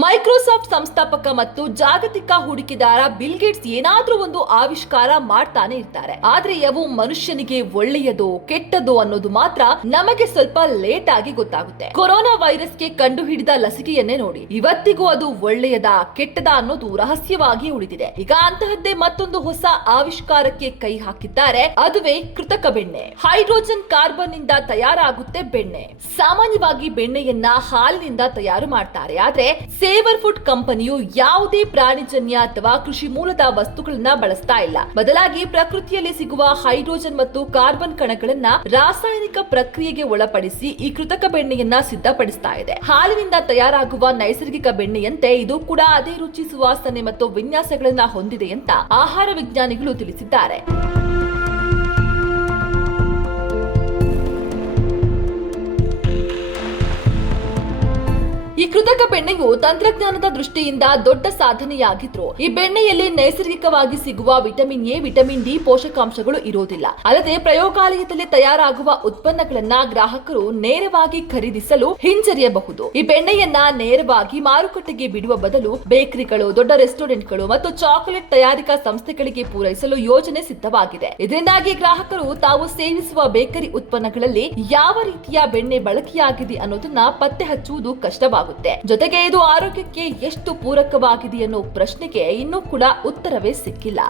Microsoft ಸಂಸ್ಥಾಪಕ ಮತ್ತು ಜಾಗತಿಕ ಹೂಡಿಕೆದಾರ ಬಿಲ್ ಗೇಟ್ಸ್ ಏನಾದ್ರೂ ಒಂದು ಆವಿಷ್ಕಾರ ಮಾಡ್ತಾನೆ ಇರ್ತಾರೆ. ಆದ್ರೆ ಅವು ಮನುಷ್ಯನಿಗೆ ಒಳ್ಳೆಯದೋ ಕೆಟ್ಟದೋ ಅನ್ನೋದು ಮಾತ್ರ ನಮಗೆ ಸ್ವಲ್ಪ ಲೇಟ್ ಆಗಿ ಗೊತ್ತಾಗುತ್ತೆ. ಕೊರೋನಾ ವೈರಸ್ಗೆ ಕಂಡುಹಿಡಿದ ಲಸಿಕೆಯನ್ನೇ ನೋಡಿ, ಇವತ್ತಿಗೂ ಅದು ಒಳ್ಳೆಯದಾ ಕೆಟ್ಟದಾ ಅನ್ನೋದು ರಹಸ್ಯವಾಗಿ ಉಳಿದಿದೆ. ಈಗ ಅಂತಹದ್ದೇ ಮತ್ತೊಂದು ಹೊಸ ಆವಿಷ್ಕಾರಕ್ಕೆ ಕೈ ಹಾಕಿದ್ದಾರೆ. ಅದುವೇ ಕೃತಕ ಬೆಣ್ಣೆ. ಹೈಡ್ರೋಜನ್ ಕಾರ್ಬನ್ ನಿಂದ ತಯಾರಾಗುತ್ತೆ ಬೆಣ್ಣೆ. ಸಾಮಾನ್ಯವಾಗಿ ಬೆಣ್ಣೆಯನ್ನ ಹಾಲಿನಿಂದ ತಯಾರು ಮಾಡ್ತಾರೆ. ಆದ್ರೆ ಸೇವರ್ ಫುಡ್ ಕಂಪನಿಯು ಯಾವುದೇ ಪ್ರಾಣಿಜನ್ಯ ಅಥವಾ ಕೃಷಿ ಮೂಲದ ವಸ್ತುಗಳನ್ನ ಬಳಸ್ತಾ ಇಲ್ಲ. ಬದಲಾಗಿ ಪ್ರಕೃತಿಯಲ್ಲಿ ಸಿಗುವ ಹೈಡ್ರೋಜನ್ ಮತ್ತು ಕಾರ್ಬನ್ ಕಣಗಳನ್ನ ರಾಸಾಯನಿಕ ಪ್ರಕ್ರಿಯೆಗೆ ಒಳಪಡಿಸಿ ಈ ಕೃತಕ ಬೆಣ್ಣೆಯನ್ನ ಸಿದ್ಧಪಡಿಸ್ತಾ ಇದೆ. ಹಾಲಿನಿಂದ ತಯಾರಾಗುವ ನೈಸರ್ಗಿಕ ಬೆಣ್ಣೆಯಂತೆ ಇದು ಕೂಡ ಅದೇ ರುಚಿ, ಸುವಾಸನೆ ಮತ್ತು ವಿನ್ಯಾಸಗಳನ್ನ ಹೊಂದಿದೆ ಅಂತ ಆಹಾರ ವಿಜ್ಞಾನಿಗಳು ತಿಳಿಸಿದ್ದಾರೆ. ಈ ಕೃತಕ ಬೆಣ್ಣೆಯು ತಂತ್ರಜ್ಞಾನದ ದೃಷ್ಟಿಯಿಂದ ದೊಡ್ಡ ಸಾಧನೆಯಾಗಿದ್ರು ಈ ಬೆಣ್ಣೆಯಲ್ಲಿ ನೈಸರ್ಗಿಕವಾಗಿ ಸಿಗುವ ವಿಟಮಿನ್ ಎ, ವಿಟಮಿನ್ ಡಿ ಪೋಷಕಾಂಶಗಳು ಇರೋದಿಲ್ಲ. ಅಲ್ಲದೆ ಪ್ರಯೋಗಾಲಯದಲ್ಲಿ ತಯಾರಾಗುವ ಉತ್ಪನ್ನಗಳನ್ನ ಗ್ರಾಹಕರು ನೇರವಾಗಿ ಖರೀದಿಸಲು ಹಿಂಜರಿಯಬಹುದು. ಈ ಬೆಣ್ಣೆಯನ್ನ ನೇರವಾಗಿ ಮಾರುಕಟ್ಟೆಗೆ ಬಿಡುವ ಬದಲು ಬೇಕರಿಗಳು, ದೊಡ್ಡ ರೆಸ್ಟೋರೆಂಟ್ಗಳು ಮತ್ತು ಚಾಕೊಲೇಟ್ ತಯಾರಿಕಾ ಸಂಸ್ಥೆಗಳಿಗೆ ಪೂರೈಸಲು ಯೋಜನೆ ಸಿದ್ಧವಾಗಿದೆ. ಇದರಿಂದಾಗಿ ಗ್ರಾಹಕರು ತಾವು ಸೇವಿಸುವ ಬೇಕರಿ ಉತ್ಪನ್ನಗಳಲ್ಲಿ ಯಾವ ರೀತಿಯ ಬೆಣ್ಣೆ ಬಳಕೆಯಾಗಿದೆ ಅನ್ನೋದನ್ನ ಪತ್ತೆ ಹಚ್ಚುವುದು ಕಷ್ಟವಾಗುತ್ತದೆ. ಜೊತೆಗೆ ಇದು ಆರೋಗ್ಯಕ್ಕೆ ಎಷ್ಟು ಪೂರಕವಾಗಿದೆ ಅನ್ನೋ ಪ್ರಶ್ನೆಗೆ ಇನ್ನೂ ಕೂಡ ಉತ್ತರವೇ ಸಿಕ್ಕಿಲ್ಲ.